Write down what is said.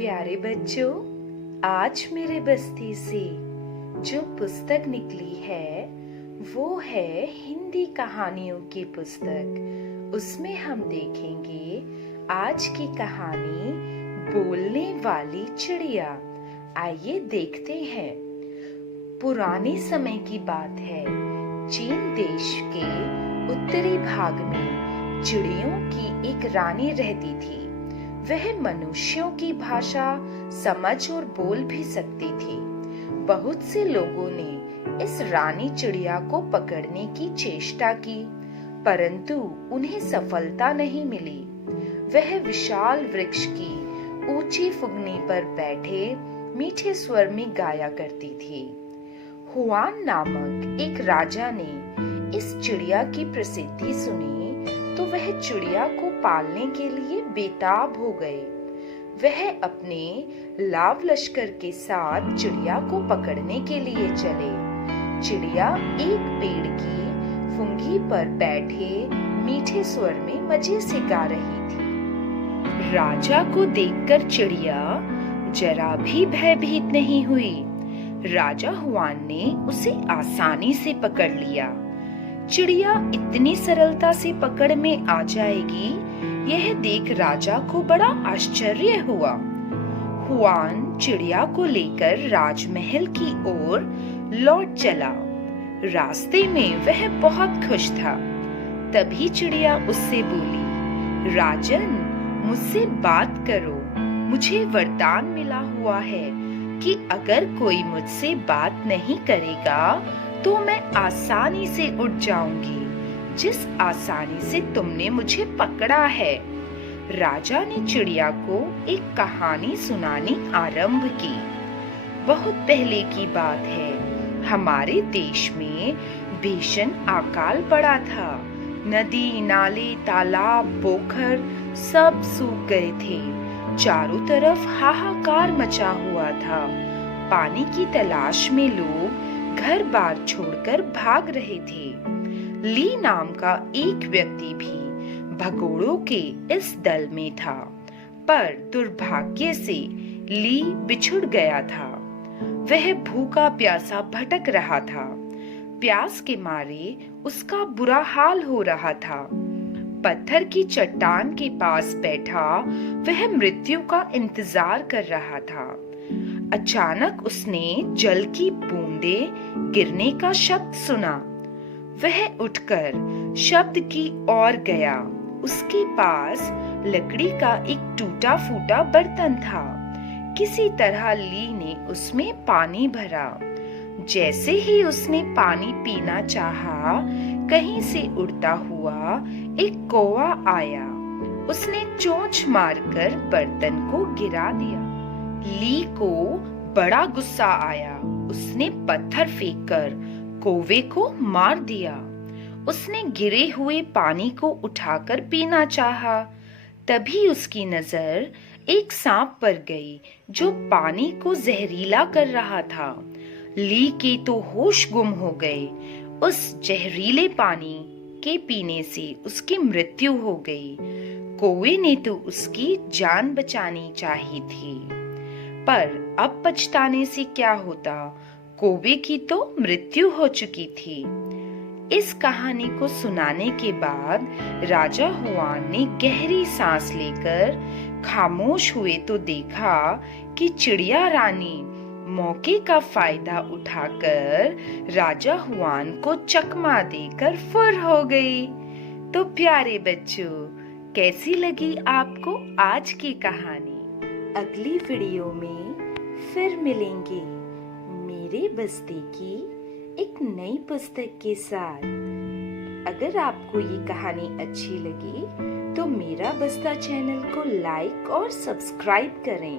प्यारे बच्चों, आज मेरे बस्ती से जो पुस्तक निकली है वो है हिंदी कहानियों की पुस्तक। उसमें हम देखेंगे आज की कहानी बोलने वाली चिड़िया। आइए देखते हैं। पुराने समय की बात है। चीन देश के उत्तरी भाग में चिड़ियों की एक रानी रहती थी। वह मनुष्यों की भाषा समझ और बोल भी सकती थी। बहुत से लोगों ने इस रानी चिड़िया को पकड़ने की चेष्टा की, परंतु उन्हें सफलता नहीं मिली। वह विशाल वृक्ष की ऊंची फुगनी पर बैठे मीठे स्वर में गाया करती थी। हुआन नामक एक राजा ने इस चिड़िया की प्रसिद्धि सुनी तो वह चिड़िया को पालने के लिए बेताब हो गए। वह अपने लाव लश्कर के साथ चिड़िया को पकड़ने के लिए चले। चिड़िया एक पेड़ की फुंगी पर बैठे मीठे स्वर में मजे से गा रही थी। राजा को देखकर चिड़िया जरा भी भयभीत नहीं हुई। राजा हुआन ने उसे आसानी से पकड़ लिया। चिड़िया इतनी सरलता से पकड़ में आ जाएगी, यह देख राजा को बड़ा आश्चर्य हुआ। हुआन चिड़िया को लेकर राजमहल की ओर लौट चला। रास्ते में वह बहुत खुश था। तभी चिड़िया उससे बोली, राजन, मुझसे बात करो। मुझे वरदान मिला हुआ है कि अगर कोई मुझसे बात नहीं करेगा तो मैं आसानी से उड़ जाऊंगी, जिस आसानी से तुमने मुझे पकड़ा है। राजा ने चिड़िया को एक कहानी सुनानी आरंभ की। बहुत पहले की बात है। हमारे देश में भीषण अकाल पड़ा था। नदी, नाले, तालाब, पोखर सब सूख गए थे। चारों तरफ हाहाकार मचा हुआ था। पानी की तलाश में लोग घर बार छोड़कर भाग रहे थे। ली नाम का एक व्यक्ति भी भगोड़ों के इस दल में था, पर दुर्भाग्य से ली बिछुड़ गया था। वह भूखा प्यासा भटक रहा था। प्यास के मारे उसका बुरा हाल हो रहा था। पत्थर की चट्टान के पास बैठा वह मृत्यु का इंतजार कर रहा था। अचानक उसने जल की बूंदें गिरने का शब्द सुना। वह उठकर शब्द की ओर गया। उसके पास लकड़ी का एक टूटा फूटा बर्तन था। किसी तरह ली ने उसमें पानी भरा। जैसे ही उसने पानी पीना चाहा, कहीं से उड़ता हुआ एक कौवा आया। उसने चोंच मारकर बर्तन को गिरा दिया। ली को बड़ा गुस्सा आया। उसने पत्थर फेंककर कौवे को मार दिया। उसने गिरे हुए पानी को उठाकर पीना चाहा। तभी उसकी नजर एक सांप पर गई जो पानी को जहरीला कर रहा था। ली के तो होश गुम हो गए। उस जहरीले पानी के पीने से उसकी मृत्यु हो गई। कौवे ने तो उसकी जान बचानी चाहिए थी, पर अब पछताने से क्या होता। कौवे की तो मृत्यु हो चुकी थी। इस कहानी को सुनाने के बाद राजा हुआन ने गहरी सांस लेकर खामोश हुए तो देखा कि चिड़िया रानी मौके का फायदा उठाकर राजा हुआन को चकमा देकर फुर हो गई। तो प्यारे बच्चों, कैसी लगी आपको आज की कहानी? अगली वीडियो में फिर मिलेंगे मेरे बस्ती की एक नई पुस्तक के साथ। अगर आपको ये कहानी अच्छी लगी तो मेरा बस्ता चैनल को लाइक और सब्सक्राइब करें।